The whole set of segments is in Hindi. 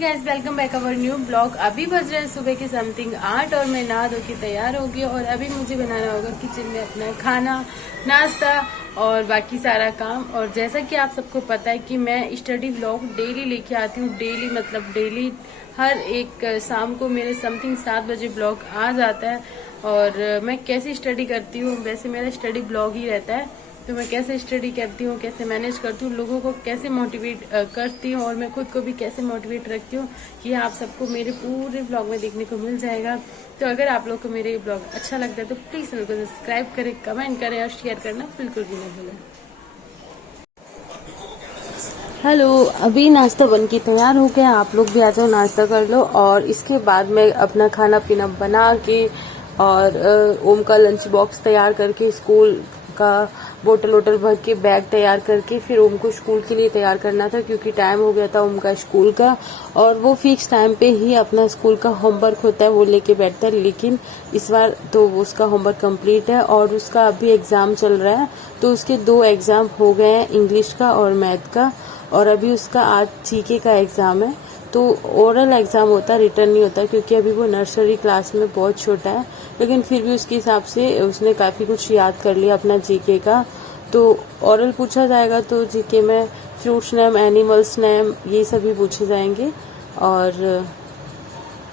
Guys welcome back our new blog. अभी बज रहे हैं सुबह के समथिंग 8 और मैं नहा धो के तैयार हो गई और अभी मुझे बनाना होगा किचन में अपना खाना, नाश्ता और बाकी सारा काम। और जैसा कि आप सबको पता है कि मैं स्टडी ब्लॉग डेली लेके आती हूँ। डेली मतलब डेली हर एक शाम को मेरे समथिंग 7 बजे ब्लॉग आ जाता है। और मैं कैसे स्टडी करती हूँ, वैसे मेरा स्टडी ब्लॉग ही रहता है। तो मैं कैसे स्टडी करती हूँ, कैसे मैनेज करती हूँ, लोगों को कैसे मोटिवेट करती हूँ और मैं खुद को भी कैसे मोटिवेट रखती हूँ, ये आप सबको मेरे पूरे ब्लॉग में देखने को मिल जाएगा। तो अगर आप लोग को मेरे ब्लॉग अच्छा लगता है तो प्लीज चैनल को सब्सक्राइब करें, कमेंट करें और शेयर करना बिल्कुल भी नहीं भूलें। हेलो, अभी नाश्ता बन के तैयार हो गया, आप लोग भी आ जाओ नाश्ता कर लो। और इसके बाद मैं अपना खाना पीना बना के और ओम का लंच बॉक्स तैयार करके, स्कूल का बोतल वोटल भर के बैग तैयार करके फिर ओम को स्कूल के लिए तैयार करना था, क्योंकि टाइम हो गया था ओम का स्कूल का। और वो फिक्स टाइम पे ही अपना स्कूल का होमवर्क होता है वो लेके बैठता है, लेकिन इस बार तो उसका होमवर्क कंप्लीट है और उसका अभी एग्जाम चल रहा है। तो उसके 2 एग्जाम हो गए हैं, इंग्लिश का और मैथ का। और अभी उसका आज जीके का एग्जाम है। तो ओरल एग्जाम होता है, रिटर्न नहीं होता, क्योंकि अभी वो नर्सरी क्लास में बहुत छोटा है। लेकिन फिर भी उसके हिसाब से उसने काफ़ी कुछ याद कर लिया अपना जीके का। तो ओरल पूछा जाएगा, तो जीके में फ्रूट्स नेम, एनिमल्स नेम, ये सभी पूछे जाएंगे और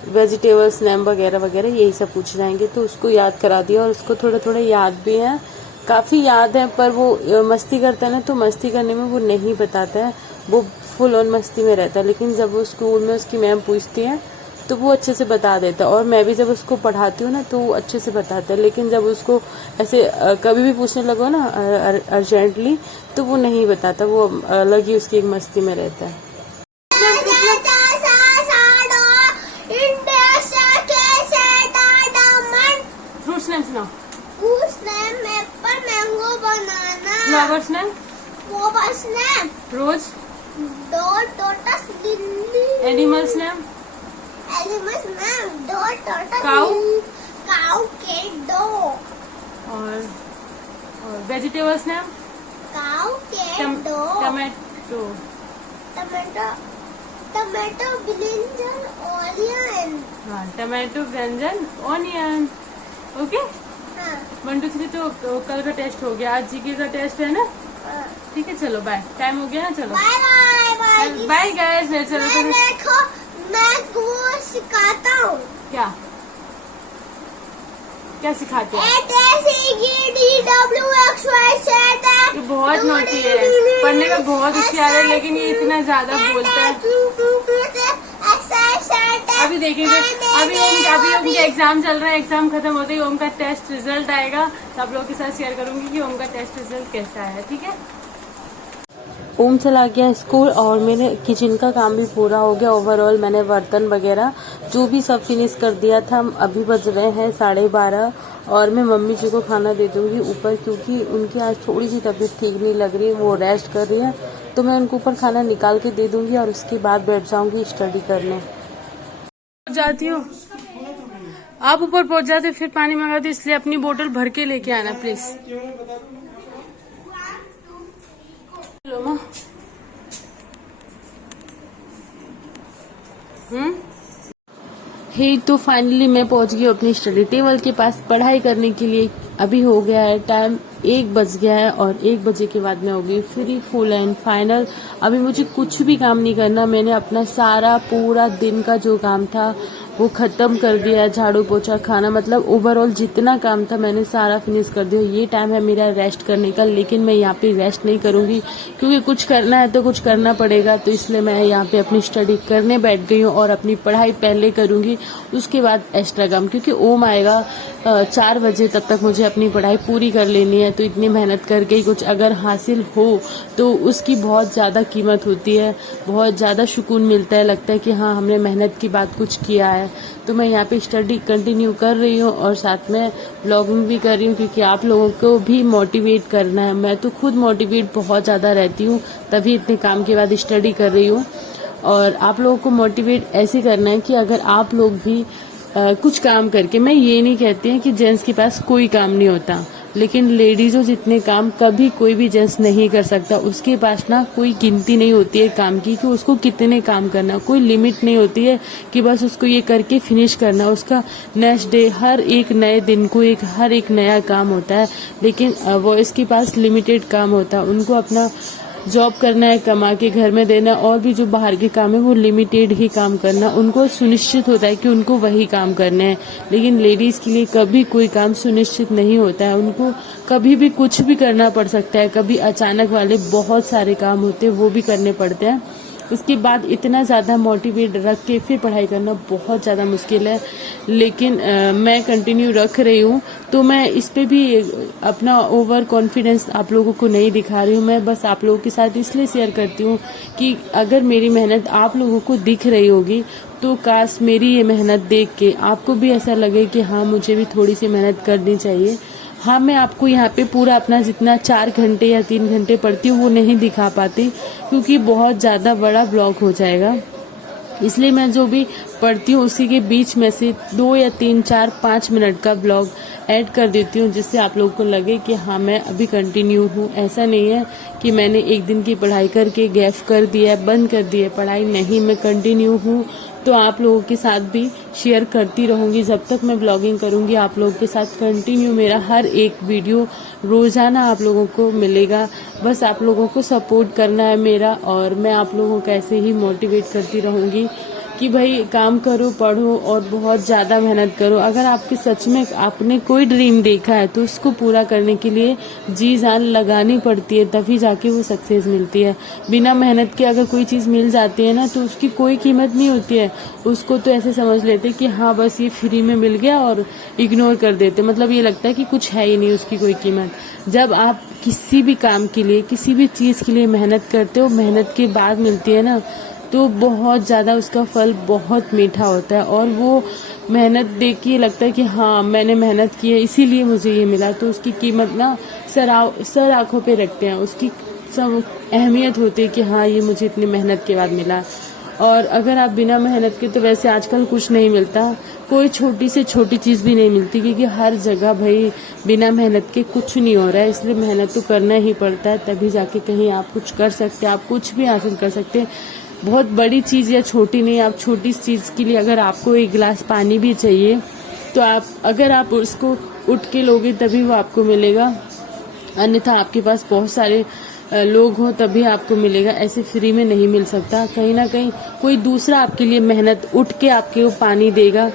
वेजिटेबल्स नेम वगैरह वगैरह यही सब पूछे जाएंगे। तो उसको याद करा दिया और उसको थोड़ा थोड़ा याद भी है, काफ़ी याद है। पर वो मस्ती करता है ना, तो मस्ती करने में वो नहीं बताता है, वो फुल ऑन मस्ती में रहता है। लेकिन जब वो स्कूल में उसकी मैम पूछती है तो वो अच्छे से बता देता है। और मैं भी जब उसको पढ़ाती हूँ ना तो वो अच्छे से बताता है। लेकिन जब उसको ऐसे कभी भी पूछने लगो ना अर्जेंटली, तो वो नहीं बताता, वो अलग ही उसकी एक मस्ती में रहता है। फ्रूट्स नेम सुनाओ। Apple, mango, banana. Flowers name? Flowers name rose. Dog, टोटस, बिल्ली। Animals name? Animals name dog, टोटस, काऊ। Cow, cat, dog. और vegetables name? Cow, cat, dog. Tomato. Tomato, tomato, brinjal, onion. हाँ, टमाटो, ब्रिंजल, ऑनियन। ओके, हाँ 1 2 3। तो कल का टेस्ट हो गया, आज जीके का टेस्ट है ना। हाँ। ठीक है, चलो बाय, टाइम हो गया ना, चलो bye bye bye. Bye guys. मैं चलो मैं देखो, मैं वो सिखाता हूँ। क्या क्या सिखाते हैं? ये बहुत नोटी है, पढ़ने में बहुत होशियार है, लेकिन ये इतना ज्यादा बोलता है। अभी देखेंगे, अभी ओम के एग्जाम चल रहा है, एग्जाम खत्म होते ही ओम का टेस्ट रिजल्ट आएगा, तो आप लोगों के साथ शेयर करूंगी कि ओम का टेस्ट रिजल्ट कैसा है। ठीक है, ओम चला गया स्कूल और मेरे किचन का काम भी पूरा हो गया। ओवरऑल मैंने बर्तन वगैरह जो भी सब फिनिश कर दिया था। अभी बज रहे हैं 12:30 और मैं मम्मी जी को खाना दे दूंगी ऊपर, क्योंकि उनकी आज थोड़ी सी तबीयत ठीक नहीं लग रही है, वो रेस्ट कर रही है। तो मैं उनको ऊपर खाना निकाल के दे दूंगी और उसके बाद बैठ जाऊंगी स्टडी करने। जाती हूँ, आप ऊपर पहुंच जाते फिर पानी मंगाते, इसलिए अपनी बोतल भर के लेके आना प्लीज। लो माँ। हे तो फाइनली मैं पहुंच गई अपनी स्टडी टेबल के पास पढ़ाई करने के लिए। अभी हो गया है टाइम, 1 बज गया है और 1 बजे के बाद मैं हो गई फ्री, फुल एंड फाइनल। अभी मुझे कुछ भी काम नहीं करना, मैंने अपना सारा पूरा दिन का जो काम था वो खत्म कर दिया। झाड़ू पोछा, खाना, मतलब ओवरऑल जितना काम था मैंने सारा फिनिश कर दिया। ये टाइम है मेरा रेस्ट करने का, लेकिन मैं यहाँ पे रेस्ट नहीं करूंगी, क्योंकि कुछ करना है तो कुछ करना पड़ेगा। तो इसलिए मैं यहाँ पे अपनी स्टडी करने बैठ गई हूँ और अपनी पढ़ाई पहले करूंगी, उसके बाद एक्स्ट्रा काम, क्योंकि ओम आएगा 4 बजे, तब तक मुझे अपनी पढ़ाई पूरी कर लेनी है। तो इतनी मेहनत करके ही कुछ अगर हासिल हो तो उसकी बहुत ज़्यादा कीमत होती है, बहुत ज़्यादा सुकून मिलता है, लगता है कि हाँ हमने मेहनत की बात कुछ किया है। तो मैं यहाँ पे स्टडी कंटिन्यू कर रही हूँ और साथ में ब्लॉगिंग भी कर रही हूँ, क्योंकि आप लोगों को भी मोटिवेट करना है। मैं तो खुद मोटिवेट बहुत ज़्यादा रहती हूँ, तभी इतने काम के बाद स्टडी कर रही हूँ। और आप लोगों को मोटिवेट ऐसे करना है कि अगर आप लोग भी कुछ काम करके। मैं ये नहीं कहती है कि जेंट्स के पास कोई काम नहीं होता, लेकिन लेडीजों जितने काम कभी कोई भी जेंट्स नहीं कर सकता। उसके पास ना कोई गिनती नहीं होती है काम की कि उसको कितने काम करना, कोई लिमिट नहीं होती है कि बस उसको ये करके फिनिश करना। उसका नेक्स्ट डे हर एक नए दिन को हर एक नया काम होता है। लेकिन बॉयज़ के पास लिमिटेड काम होता है। उनको अपना जॉब करना है, कमा के घर में देना, और भी जो बाहर के काम है वो लिमिटेड ही काम करना। उनको सुनिश्चित होता है कि उनको वही काम करने हैं। लेकिन लेडीज़ के लिए कभी कोई काम सुनिश्चित नहीं होता है। उनको कभी भी कुछ भी करना पड़ सकता है। कभी अचानक वाले बहुत सारे काम होते हैं, वो भी करने पड़ते हैं। उसके बाद इतना ज़्यादा मोटिवेट रख के फिर पढ़ाई करना बहुत ज़्यादा मुश्किल है। लेकिन मैं कंटिन्यू रख रही हूँ। तो मैं इस पे भी अपना ओवर कॉन्फिडेंस आप लोगों को नहीं दिखा रही हूँ। मैं बस आप लोगों के साथ इसलिए शेयर करती हूँ कि अगर मेरी मेहनत आप लोगों को दिख रही होगी तो काश मेरी ये मेहनत देख के आपको भी ऐसा लगे कि हाँ, मुझे भी थोड़ी सी मेहनत करनी चाहिए। हाँ, मैं आपको यहाँ पे पूरा अपना जितना 4 घंटे या 3 घंटे पढ़ती हूँ वो नहीं दिखा पाती, क्योंकि बहुत ज़्यादा बड़ा ब्लॉग हो जाएगा। इसलिए मैं जो भी पढ़ती हूँ उसी के बीच में से 2 या 3, 4, 5 मिनट का ब्लॉग ऐड कर देती हूँ, जिससे आप लोगों को लगे कि हाँ, मैं अभी कंटिन्यू हूँ। ऐसा नहीं है कि मैंने एक दिन की पढ़ाई करके गैप कर दिया है, बंद कर दिया है पढ़ाई। नहीं, मैं कंटिन्यू हूँ। तो आप लोगों के साथ भी शेयर करती रहूँगी जब तक मैं ब्लॉगिंग करूँगी। आप लोगों के साथ कंटिन्यू मेरा हर एक वीडियो रोज़ाना आप लोगों को मिलेगा। बस आप लोगों को सपोर्ट करना है मेरा, और मैं आप लोगों को ऐसे ही मोटिवेट करती रहूँगी कि भाई काम करो, पढ़ो और बहुत ज़्यादा मेहनत करो। अगर आपके सच में आपने कोई ड्रीम देखा है तो उसको पूरा करने के लिए जी जान लगानी पड़ती है, तभी जाके वो सक्सेस मिलती है। बिना मेहनत के अगर कोई चीज़ मिल जाती है ना तो उसकी कोई कीमत नहीं होती है। उसको तो ऐसे समझ लेते कि हाँ, बस ये फ्री में मिल गया और इग्नोर कर देते। मतलब ये लगता है कि कुछ है ही नहीं उसकी कोई कीमत। जब आप किसी भी काम के लिए, किसी भी चीज़ के लिए मेहनत करते हो, मेहनत के बाद मिलती है ना, तो बहुत ज़्यादा उसका फल बहुत मीठा होता है। और वो मेहनत देख के लगता है कि हाँ, मैंने मेहनत की है इसीलिए मुझे ये मिला। तो उसकी कीमत ना सर आँखों पे रखते हैं। उसकी सब अहमियत होती है कि हाँ, ये मुझे इतनी मेहनत के बाद मिला। और अगर आप बिना मेहनत के, तो वैसे आजकल कुछ नहीं मिलता, कोई छोटी से छोटी चीज़ भी नहीं मिलती, क्योंकि हर जगह भाई बिना मेहनत के कुछ नहीं हो रहा है। इसलिए मेहनत तो करना ही पड़ता है, तभी जाके कहीं आप कुछ कर सकते हैं, आप कुछ भी हासिल कर सकते हैं। बहुत बड़ी चीज़ या छोटी नहीं, आप छोटी चीज़ के लिए अगर आपको एक गिलास पानी भी चाहिए तो अगर आप उसको उठ के लोगे तभी वो आपको मिलेगा, अन्यथा आपके पास बहुत सारे लोग हों तभी आपको मिलेगा। ऐसे फ्री में नहीं मिल सकता। कहीं ना कहीं कोई दूसरा आपके लिए मेहनत उठ के आपके वो पानी देगा,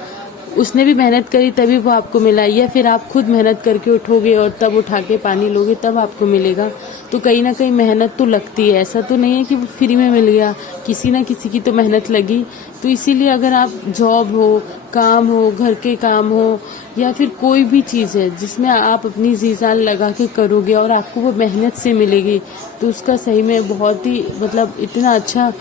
उसने भी मेहनत करी तभी वो आपको मिला, या फिर आप खुद मेहनत करके उठोगे और तब उठा के पानी लोगे तब आपको मिलेगा। तो कहीं ना कहीं मेहनत तो लगती है। ऐसा तो नहीं है कि वो फ्री में मिल गया, किसी ना किसी की तो मेहनत लगी। तो इसीलिए अगर आप जॉब हो, काम हो, घर के काम हो, या फिर कोई भी चीज़ है जिसमें आप अपनी जी जान लगा के करोगे और आपको वो मेहनत से मिलेगी, तो उसका सही में बहुत ही मतलब इतना अच्छा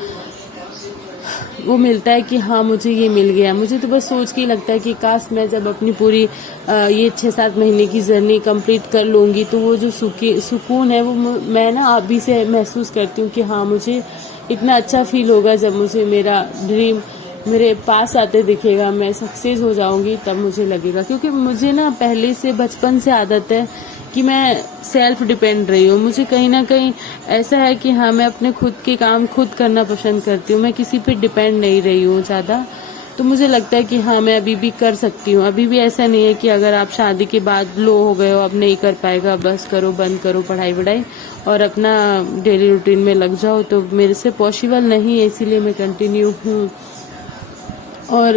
वो मिलता है कि हाँ, मुझे ये मिल गया। मुझे तो बस सोच के ही लगता है कि काश मैं जब अपनी पूरी ये 6-7 महीने की जर्नी कंप्लीट कर लूँगी तो वो जो सुकून है वो मैं ना अभी से महसूस करती हूँ कि हाँ, मुझे इतना अच्छा फील होगा जब मुझे मेरा ड्रीम मेरे पास आते दिखेगा, मैं सक्सेस हो जाऊंगी, तब मुझे लगेगा। क्योंकि मुझे ना पहले से बचपन से आदत है कि मैं सेल्फ डिपेंड रही हूँ। मुझे कहीं ना कहीं ऐसा है कि हाँ, मैं अपने खुद के काम खुद करना पसंद करती हूँ, मैं किसी पे डिपेंड नहीं रही हूँ ज़्यादा। तो मुझे लगता है कि हाँ, मैं अभी भी कर सकती हूँ। अभी भी ऐसा नहीं है कि अगर आप शादी के बाद लो हो गए हो, अब नहीं कर पाएगा, बस करो, बंद करो पढ़ाई वढ़ाई और अपना डेली रूटीन में लग जाओ, तो मेरे से पॉसिबल नहीं है। इसीलिए मैं कंटिन्यू हूँ। और